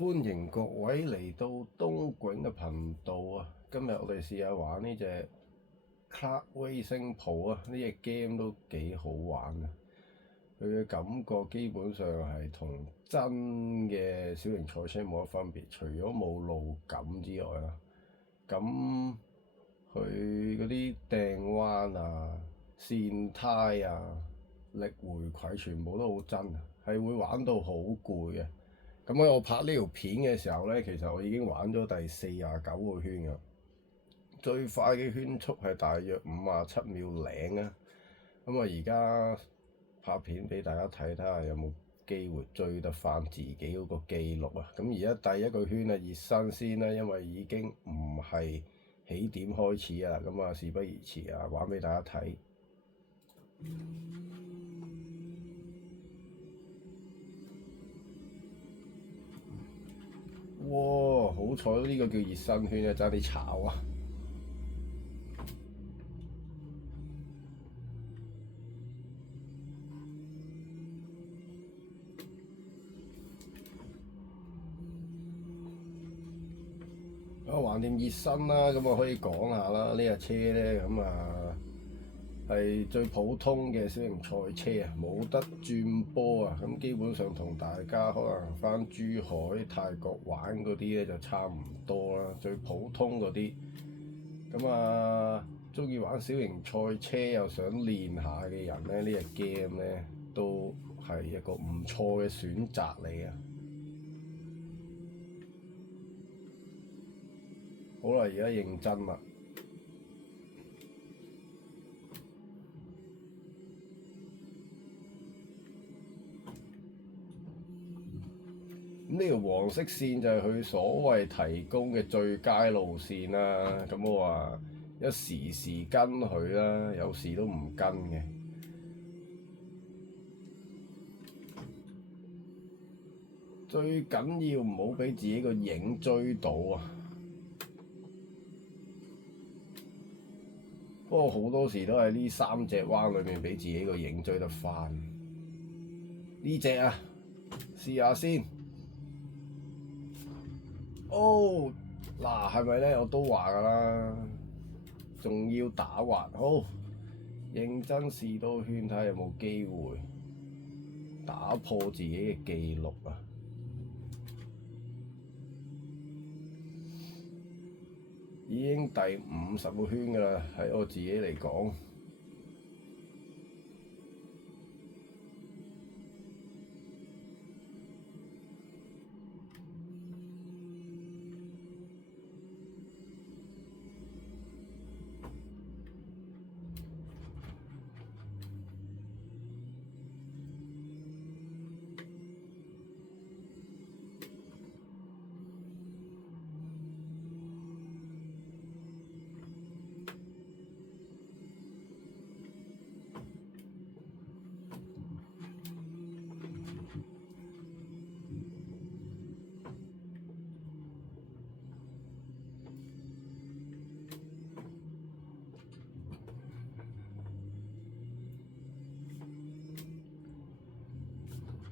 歡迎各位嚟到東莞嘅頻道啊！今日我哋試下玩呢隻 Cloud Racing Pro 啊，呢隻 game 都幾好玩啊！佢嘅感覺基本上係同真嘅小型賽車冇乜分別，除咗冇路感之外啦。咁佢嗰啲掟彎啊、線胎啊、力回饋全部都好真啊，係會玩到好攰嘅。咁喺我拍呢條片嘅時候呢，其實我已經玩咗第49個圈㗎，最快嘅圈速係大約57秒零啊！咁啊，而家拍片俾大家睇睇下有冇機會追得翻自己嗰個記錄啊！咁而家第一個圈啊，熱身先啦，因為已經唔係起點開始啊，咁啊事不宜遲啊，玩俾大家睇。哇！好彩呢個叫熱身圈啊，爭啲炒啊！啊，橫掂熱身啦，咁我可以講下啦。呢架車呢，咁啊係最普通嘅小型賽車啊，冇得轉波啊。咁基本上同大家可能返珠海、泰國玩嗰啲咧就差唔多啦，最普通嗰啲。咁啊，鍾意玩小型賽車又想練下嘅人呢，呢隻 game 呢都係一個唔錯嘅選擇嚟啊！好啦，而家認真啦。咁呢條黃色線就係佢所謂提供嘅最佳路線啦。咁我話一時時跟佢啦，有時都唔跟嘅。最緊要唔好俾自己個影追到啊！不過好多時都係呢3隻彎裏面俾自己個影追得返。呢隻啊，試下先。哦，嗱，係咪呢？我都話㗎啦，仲要打滑，好認真試多圈，睇下有冇機會打破自己嘅記錄啊！已經第50個圈㗎啦，喺我自己嚟講。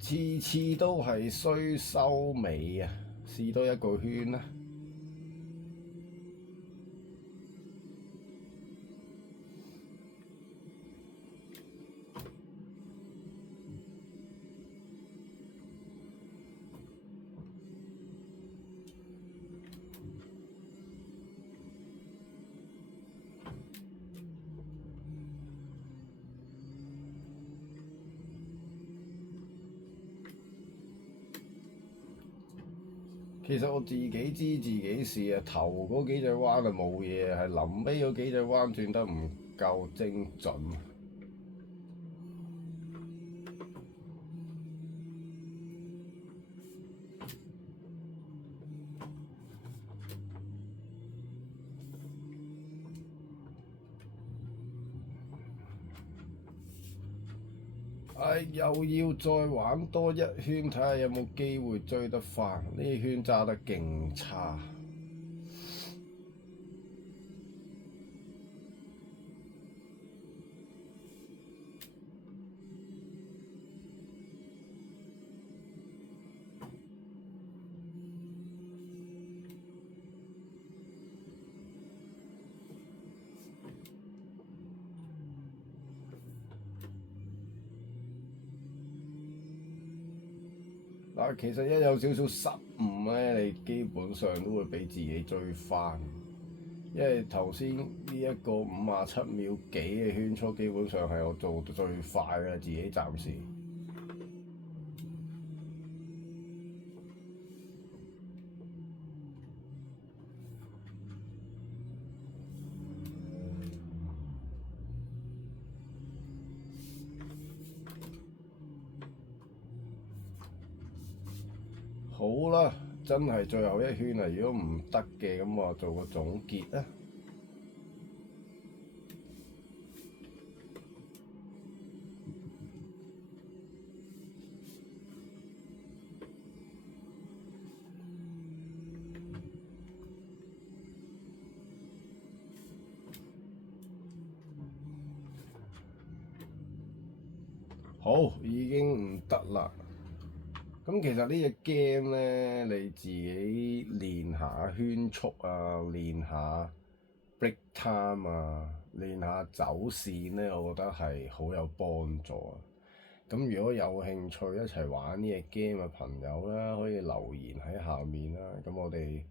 次次都係衰收尾啊！試多一個圈啦。其實我自己知自己事啊，頭嗰幾隻彎就冇嘢，係臨尾嗰幾隻彎轉得唔夠精準。又要再玩多一圈，睇下有冇機會追得返。呢圈揸得勁差。嗱，其實一有少少失誤咧，你基本上都會俾自己追翻。因為頭先呢一個57秒幾嘅圈速，基本上係我做最快嘅，自己暫時。好啦，真係最後一圈啦！如果唔得嘅，咁我做個總結啦。好，已經唔得啦。咁其實呢隻 game 咧，你自己練下圈速啊，練下 break time 啊，練下走線咧，我覺得係好有幫助啊。咁如果有興趣一齊玩呢隻 game 嘅朋友啦，可以留言喺下面啦。咁我哋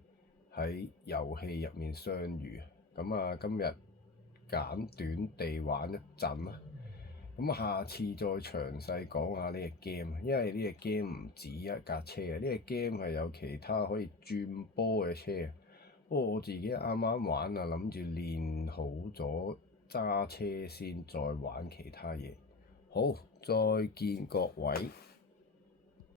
喺遊戲入面相遇。咁啊，今日簡短地玩一陣啦。咁下次再詳細講下呢隻 game，因為呢隻 game 唔止一架車啊，呢隻 game 係有其他可以轉波嘅車。不過我自己啱啱玩啊，諗住練好咗揸車先再玩其他嘢。好，再見各位。